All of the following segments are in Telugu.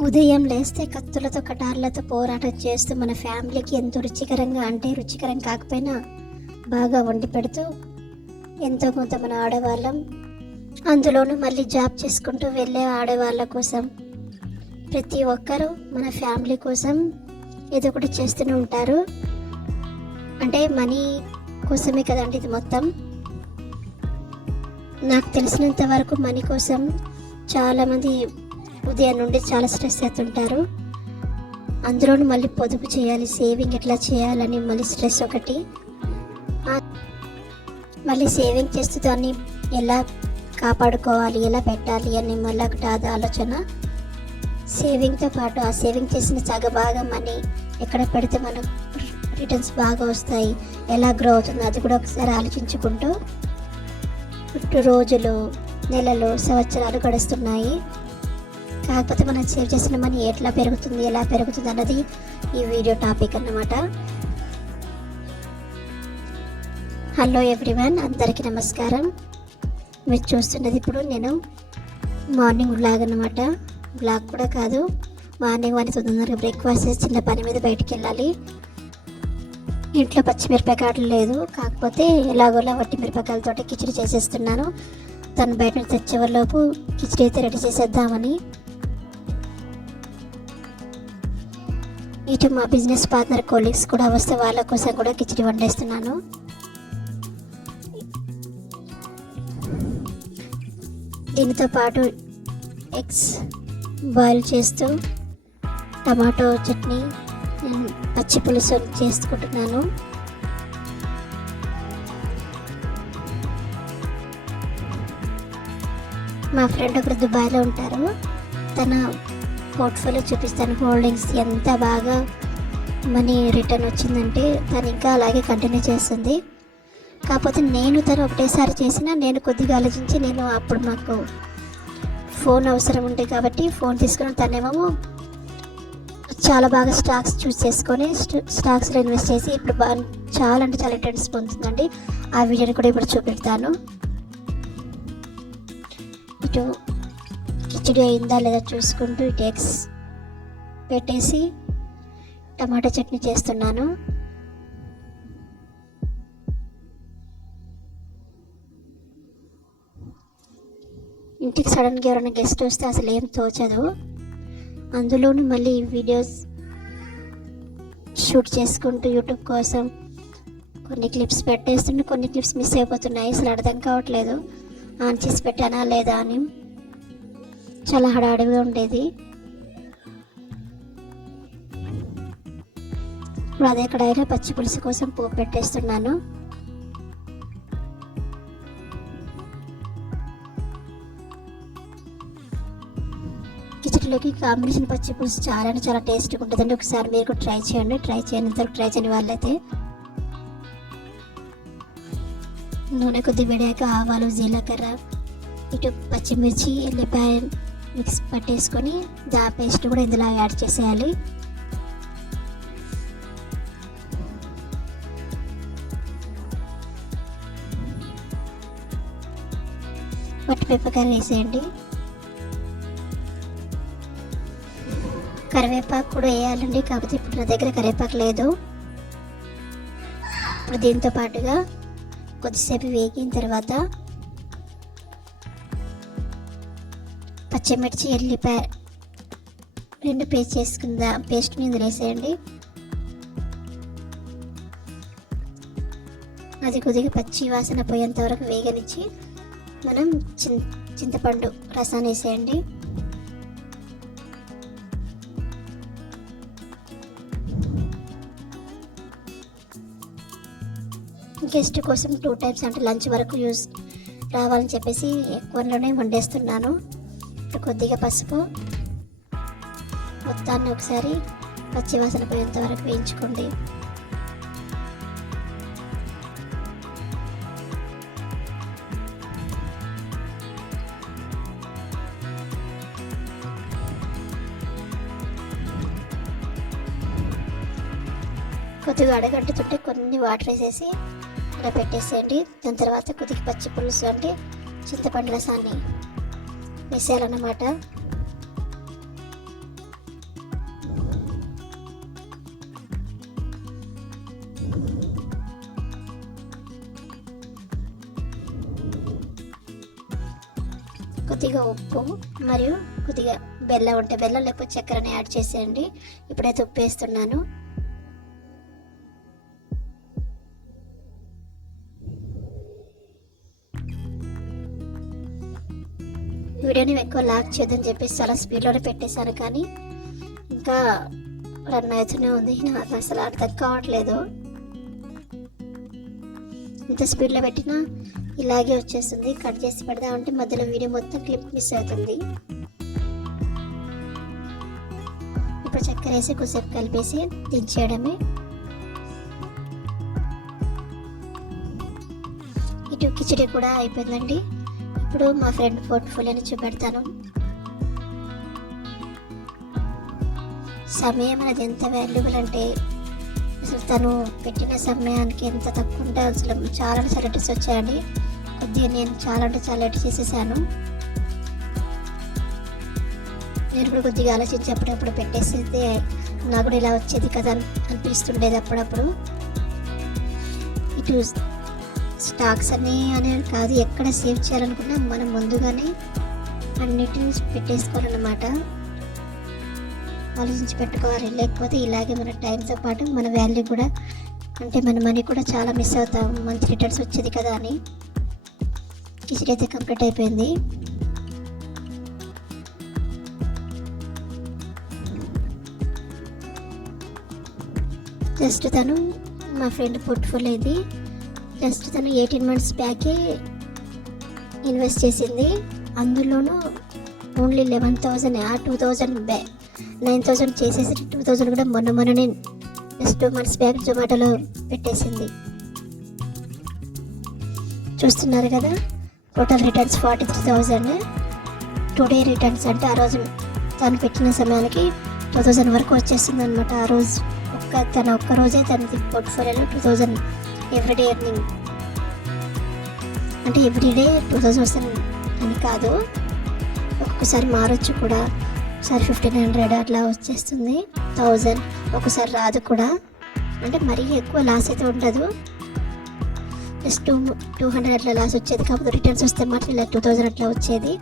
ఉదయం లేస్తే కత్తులతో కటార్లతో పోరాటం చేస్తూ మన ఫ్యామిలీకి ఎంతో రుచికరంగా అంటే రుచికరం కాకపోయినా బాగా వండి పెడుతూ ఎంతో కొంత మన ఆడవాళ్ళం. అందులోనూ మళ్ళీ జాబ్ చేసుకుంటూ వెళ్ళే ఆడవాళ్ళ కోసం ప్రతి ఒక్కరూ మన ఫ్యామిలీ కోసం ఏదో ఒకటి చేస్తూనే ఉంటారు. అంటే మనీ కోసమే కదండి ఇది మొత్తం. నాకు తెలిసినంత వరకు మనీ కోసం చాలామంది ఉదయం నుండి చాలా స్ట్రెస్ అవుతుంటారు అందులోనూ మళ్ళీ పొదుపు చేయాలి సేవింగ్ ఎట్లా చేయాలని మళ్ళీ స్ట్రెస్ ఒకటి. మళ్ళీ సేవింగ్ చేస్తూ దాన్ని ఎలా కాపాడుకోవాలి ఎలా పెట్టాలి అని మళ్ళీ ఒకటి అది ఆలోచన. సేవింగ్తో పాటు ఆ సేవింగ్ చేసిన సగ భాగం మనీ ఎక్కడ పెడితే మనకు రిటర్న్స్ బాగా వస్తాయి. ఎలా గ్రో అవుతుంది అది కూడా ఒకసారి ఆలోచించుకుంటూ రోజులు నెలలు సంవత్సరాలు గడుస్తున్నాయి. కాకపోతే మనం సేవ్ చేసిన మనీ ఎట్లా పెరుగుతుంది ఎలా పెరుగుతుంది అన్నది ఈ వీడియో టాపిక్ అన్నమాట. హలో ఎవ్రీవన్ అందరికీ నమస్కారం. మీరు చూస్తున్నది ఇప్పుడు నేను మార్నింగ్ బ్లాగ్ అన్నమాట. బ్లాగ్ కూడా కాదు మార్నింగ్ వన్ తొందరగా బ్రేక్ఫాస్ట్ చేసి చిన్న పని మీద బయటికి వెళ్ళాలి. ఇంట్లో పచ్చిమిరపకాయలు లేదు కాకపోతే ఎలాగోలా వట్టి మిరపకాయలతోటి కిచిడి చేసేస్తున్నాను. తను బయట నుంచి తెచ్చేవాళ్ళలోపు కిచిడి అయితే రెడీ చేసేద్దామని. ఇటు మా బిజినెస్ పార్ట్నర్ కొలీగ్స్ కూడా వస్తే వాళ్ళ కోసం కూడా కిచిడి వండేస్తున్నాను. దీనితో పాటు ఎగ్స్ బాయిల్ చేస్తూ టమాటో చట్నీ అండ్ పచ్చి పులుసు చేసుకుంటున్నాను. మా ఫ్రెండ్ ఒకరు దుబాయ్లో ఉంటారు. తన పోర్ట్ఫోలియో చూపిస్తాను. హోల్డింగ్స్ ఎంత బాగా మనీ రిటర్న్ వచ్చిందంటే తను ఇంకా అలాగే కంటిన్యూ చేస్తుంది. కాకపోతే నేను తను ఒకటేసారి చేసిన నేను కొద్దిగా ఆలోచించి నేను అప్పుడు మాకు ఫోన్ అవసరం ఉండే కాబట్టి ఫోన్ తీసుకుని తనేమో చాలా బాగా స్టాక్స్ చూస్ చేసుకొని స్టాక్స్లో ఇన్వెస్ట్ చేసి ఇప్పుడు బాగా చాలా అంటే చాలా రిటర్న్స్ పొందుతుందండి. ఆ వీడియోని కూడా ఇప్పుడు చూపెడతాను. ఇటు కిచిడి అయిందా లేదా చూసుకుంటూ ఎగ్స్ పెట్టేసి టమాటా చట్నీ చేస్తున్నాను. ఇంటికి సడన్గా ఎవరైనా గెస్ట్ వస్తే అసలు ఏం తోచదు. అందులోనూ మళ్ళీ వీడియోస్ షూట్ చేసుకుంటూ యూట్యూబ్ కోసం కొన్ని క్లిప్స్ పెట్టేస్తుంటే కొన్ని క్లిప్స్ మిస్ అయిపోతున్నాయి. అసలు అర్థం కావట్లేదు. ఆన్ చేసి పెట్టానా లేదా అని చాలా హడావిడిగా ఉండేది. ఇప్పుడు అదే కడాయిలో పచ్చి పులుసు కోసం పోపు పెట్టేస్తున్నాను. కిచడిలోకి కాంబినేషన్ పచ్చి పులుసు చాలా అంటే చాలా టేస్ట్గా ఉంటుందండి. ఒకసారి మీరు కూడా ట్రై చేయండి. ట్రై చేయని ట్రై చేయని వాళ్ళైతే నూనె కొద్ది వేడాక ఆవాలు జీలకర్ర ఇటు పచ్చిమిర్చి ఎల్లిపాయ మిక్స్ పట్టేసుకొని దా పేస్ట్ కూడా ఇందులో యాడ్ చేసేయాలి. పట్టు మిరపకాయలు వేసేయండి. కరివేపాకు కూడా వేయాలండి కాకపోతే ఇప్పుడు నా దగ్గర కరివేపాకు లేదు. ఇప్పుడు దీంతో పాటుగా కొద్దిసేపు వేగిన తర్వాత పచ్చిమిర్చి ఎల్లిపాయ రెండు పేస్ట్ చేసుకుందా. పేస్ట్ మీద వేసేయండి. అది కొద్దిగా పచ్చి వాసన పోయేంత వరకు వేగనిచ్చి మనం చిన్ చింతపండు రసాన్ని వేసేయండి. గెస్ట్ కోసం టూ టైమ్స్ అంటే లంచ్ వరకు యూస్ రావాలని చెప్పేసి ఎక్కువలోనే వండేస్తున్నాను. కొద్దిగా పసుపు మొత్తాన్ని ఒకసారి పచ్చివాసన పోయేంత వరకు వేయించుకోండి. కొద్దిగా అడగట్టుతుంటే కొన్ని వాటర్ వేసేసి అలా పెట్టేసేయండి. దాని తర్వాత కొద్దిగా పచ్చి పులుసు అంటే చింతపండు రసాన్ని. వేసేయాలన్నమాట కొద్దిగా ఉప్పు మరియు కొద్దిగా బెల్లం ఉంటే బెల్లం లేకపోతే చక్కెరని యాడ్ చేసేయండి. ఇప్పుడైతే ఉప్పు వేస్తున్నాను. వీడియోని ఎక్కువ లాక్ చేయదని చెప్పేసి చాలా స్పీడ్లోనే పెట్టేశాను కానీ ఇంకా రన్ అవుతూనే ఉంది. నాకు అసలు అర్థం కావట్లేదు. ఇంత స్పీడ్లో పెట్టినా ఇలాగే వచ్చేస్తుంది. కట్ చేసి పెడదామంటే మధ్యలో వీడియో మొత్తం క్లిప్ మిస్ అవుతుంది. ఇప్పుడు చక్కెర వేసి కొద్దిసేపు కలిపేసి దించేయడమే. ఇటు కిచడీ కూడా అయిపోయిందండి. ఇప్పుడు మా ఫ్రెండ్ పోర్ట్ఫోలియోని చూపెడతాను. సమయం అనేది ఎంత వాల్యుబుల్ అంటే అసలు తను పెట్టిన సమయానికి ఎంత తక్కువ ఉంటే అసలు చాలా సెలెక్టర్స్ వచ్చాయండి. కొద్దిగా నేను చాలా అంటే చాలా ఎడిట్ చేసేసాను. నేను కూడా కొద్దిగా ఆలోచించి అప్పుడప్పుడు పెట్టేస్తే నాకు కూడా ఇలా వచ్చేది కదా అని అనిపిస్తుండేది అప్పుడప్పుడు. ఇటు స్టాక్స్ అని అనే కాదు ఎక్కడ సేవ్ చేయాలనుకున్నా మనం ముందుగానే అన్నిటిని పెట్టేసుకోవాలన్నమాట. ఆలోచించి పెట్టుకోవాలి. లేకపోతే ఇలాగే మన టైంతో పాటు మన వాల్యూ కూడా అంటే మన మనీ కూడా చాలా మిస్ అవుతాం. మంచి రిటర్న్స్ వచ్చేది కదా అని. కిచడీ అయితే కంప్లీట్ అయిపోయింది. జస్ట్ తను మా ఫ్రెండ్ పోర్ట్ఫోలియో ఇది జస్ట్ తను ఎయిటీన్ మంత్స్ బ్యాకే ఇన్వెస్ట్ చేసింది. అందులోనూ ఓన్లీ లెవెన్ థౌజండ్ ఆ టూ థౌజండ్ బ్యా నైన్ థౌజండ్ చేసేసి టూ థౌజండ్ కూడా మొన్న మొన్ననే జస్ట్ టూ మంత్స్ బ్యాక్ జొమాటోలో పెట్టేసింది. చూస్తున్నారు కదా total returns forty three thousand today returns అంటే ఆ రోజు తను పెట్టిన సమయానికి టూ థౌజండ్ వరకు వచ్చేసింది అనమాట ఆ రోజు ఒక్క తన ఒక్క రోజే తన పోర్ట్ఫోలియోలో టూ థౌజండ్ ఎవ్రీడే ఎర్నింగ్ అంటే ఎవ్రీడే టూ థౌజండ్ వస్తుంది అని కాదు. ఒక్కొక్కసారి మారొచ్చు కూడా. ఒకసారి ఫిఫ్టీన్ హండ్రెడ్ అట్లా వచ్చేస్తుంది. థౌజండ్ ఒకసారి రాదు కూడా. అంటే మరీ ఎక్కువ లాస్ అయితే ఉండదు. జస్ట్ టూ టూ హండ్రెడ్ అట్లా లాస్ వచ్చేది. కాకపోతే రిటర్న్స్ వస్తే మాత్రం ఇలా టూ థౌజండ్ అట్లా వచ్చేది.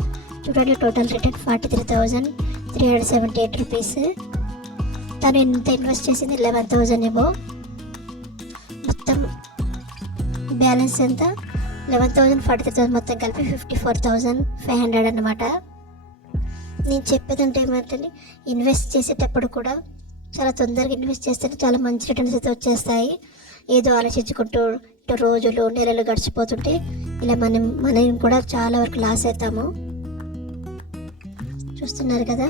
చూడండి total return forty three thousand three hundred seventy eight rupees తను ఎంత ఇన్వెస్ట్ చేసింది? లెవెన్ థౌజండ్ ఏమో. బ్యాలెన్స్ ఎంత? Eleven thousand forty three thousand మొత్తం కలిపి fifty four thousand five hundred అనమాట నేను చెప్పేది అంటే ఏమంటే ఇన్వెస్ట్ చేసేటప్పుడు కూడా చాలా తొందరగా ఇన్వెస్ట్ చేస్తే చాలా మంచి రిటర్న్స్ అయితే వచ్చేస్తాయి. ఏదో ఆలోచించుకుంటూ రోజులు నెలలు గడిచిపోతుంటే ఇలా మనం మనం కూడా చాలా వరకు లాస్ అవుతాము. చూస్తున్నారు కదా?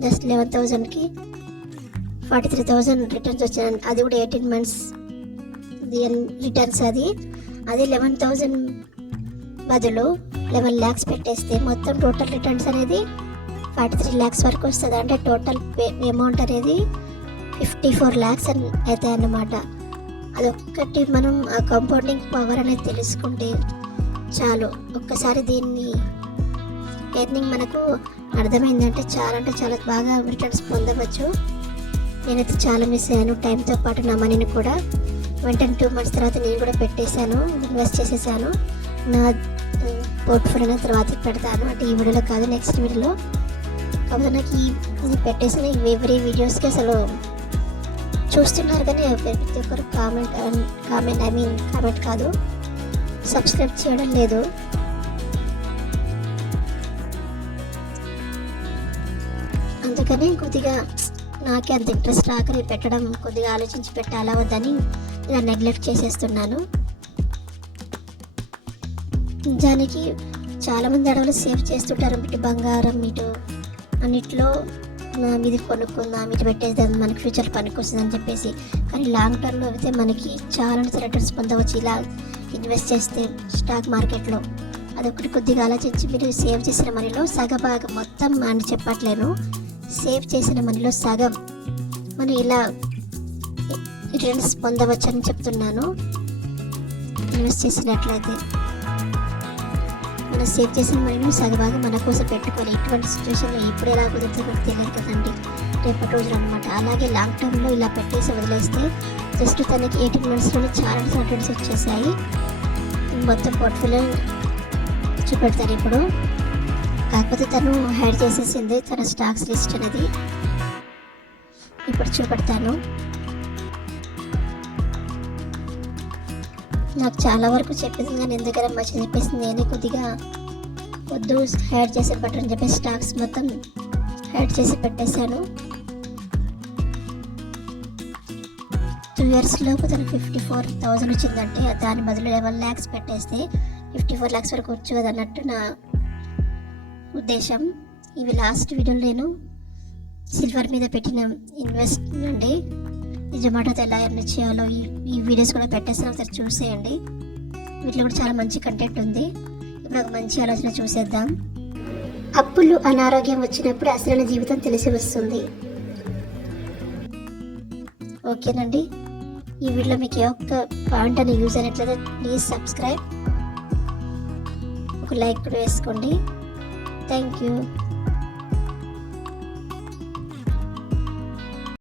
జస్ట్ లెవెన్ థౌజండ్కి ఫార్టీ త్రీ థౌజండ్ రిటర్న్స్ వచ్చాయి అది కూడా ఎయిటీన్ మంత్స్ రిటర్న్స్ అది. అది లెవెన్ థౌజండ్ బదులు లెవెన్ ల్యాక్స్ పెట్టేస్తే మొత్తం టోటల్ రిటర్న్స్ అనేది ఫార్టీ త్రీ ల్యాక్స్ వరకు వస్తుంది. అంటే టోటల్ పే అమౌంట్ అనేది ఫిఫ్టీ ఫోర్ ల్యాక్స్ అని అవుతాయి అన్నమాట. అదొక్కటి మనం ఆ కంపౌండింగ్ పవర్ అనేది తెలుసుకుంటే చాలు. ఒక్కసారి దీన్ని ఎర్నింగ్ మనకు అర్థమైందంటే చాలా అంటే చాలా బాగా రిటర్న్స్ పొందవచ్చు. నేనైతే చాలా మిస్ అయ్యాను. టైంతో పాటు నా మనీని కూడా. వెంటనే టూ మంత్స్ తర్వాత నేను కూడా పెట్టేశాను ఇన్వెస్ట్ చేసేసాను. నా పోర్ట్ఫోలియో తర్వాత పెడతాను. అంటే ఈ వీడియోలో కాదు నెక్స్ట్ వీడియోలో. కాకపోతే నాకు ఈ ఇది పెట్టేసిన ఎవరీ వీడియోస్కి అసలు చూస్తున్నారు కానీ ప్రతి ఒక్కరు comment comment I mean comment కాదు. సబ్స్క్రైబ్ చేయడం లేదు. అందుకని కొద్దిగా నాకే అంత ఇంట్రెస్ట్ రాక నేను పెట్టడం కొద్దిగా ఆలోచించి పెట్టాలా వద్దని ఇలా నెగ్లెక్ట్ చేసేస్తున్నాను. నిజానికి చాలామంది అడవులు సేవ్ చేస్తుంటారు. ఇటు బంగారం ఇటు అన్నిట్లో ఇది కొనుక్కుందాం ఇటు పెట్టేద్దాం మనకి ఫ్యూచర్ పనికి అని చెప్పేసి. కానీ లాంగ్ టర్మ్లో అయితే మనకి చాలా రిటర్న్స్ పొందవచ్చు. ఇలా ఇన్వెస్ట్ చేస్తే స్టాక్ మార్కెట్లో అదొకటి కొద్దిగా ఆలోచించి మీరు సేవ్ చేసిన మనీలో సగభాగం మొత్తం అని చెప్పట్లేను. సేవ్ చేసిన మనీలో సగం. మనం ఇలా రిటర్న్స్ పొందవచ్చని చెప్తున్నాను. ఇన్వెస్ట్ చేసినట్లయితే. మనం సేవ్ చేసిన మనీని సగభాగం మన కోసం పెట్టుకొని ఎటువంటి సిచ్యువేషన్లో ఎప్పుడు ఎలా కుదురుతుందో మనకు తెలియదు కదండి. రేపటి రోజులు అనమాట అలాగే లాంగ్ టర్మ్లో ఇలా పెట్టేసి వదిలేస్తే జస్ట్ తనకి ఎయిటీన్ మంత్స్లోనే చాలా రిటర్న్స్ వచ్చేసాయి. మొత్తం పోర్ట్ఫోలియో చూపెడతాను ఇప్పుడు. కాకపోతే తను హైడ్ చేసేసింది తన స్టాక్స్ లిస్ట్ అనేది. ఇప్పుడు చూపెడతాను. నాకు చాలా వరకు చెప్పింది కానీ ఎందుకైనా మంచి చెప్పేసింది నేనే కొద్దిగా వద్దు హ్యాడ్ చేసి పెట్టని చెప్పి స్టాక్స్ మొత్తం హ్యాడ్ చేసి పెట్టేశాను. టూ ఇయర్స్లోపు తను ఫిఫ్టీ ఫోర్ థౌజండ్ వచ్చిందంటే దాని బదులు లెవెన్ ల్యాక్స్ పెట్టేస్తే ఫిఫ్టీ ఫోర్ ల్యాక్స్ వరకు వచ్చు అది అన్నట్టు నా ఉద్దేశం. ఇవి లాస్ట్ వీడియోలో నేను సిల్వర్ మీద పెట్టిన ఇన్వెస్ట్ నుండి ఈ జొమాటోతో ఎలా ఎర్న్ చేయాలో ఈ ఈ వీడియోస్ కూడా పెట్టేస్తాను. ఒకసారి చూసేయండి. వీటిలో కూడా చాలా మంచి కంటెంట్ ఉంది. ఇప్పుడు ఒక మంచి ఆలోచన చూసేద్దాం. అప్పులు అనారోగ్యం వచ్చినప్పుడు అసలైన జీవితం తెలిసి వస్తుంది. ఓకేనండి. ఈ వీడియోలో మీకు ఏ ఒక్క పాయింట్ అని యూజ్ అయినట్లయితే ప్లీజ్ సబ్స్క్రైబ్ ఒక లైక్ కూడా వేసుకోండి. Thank you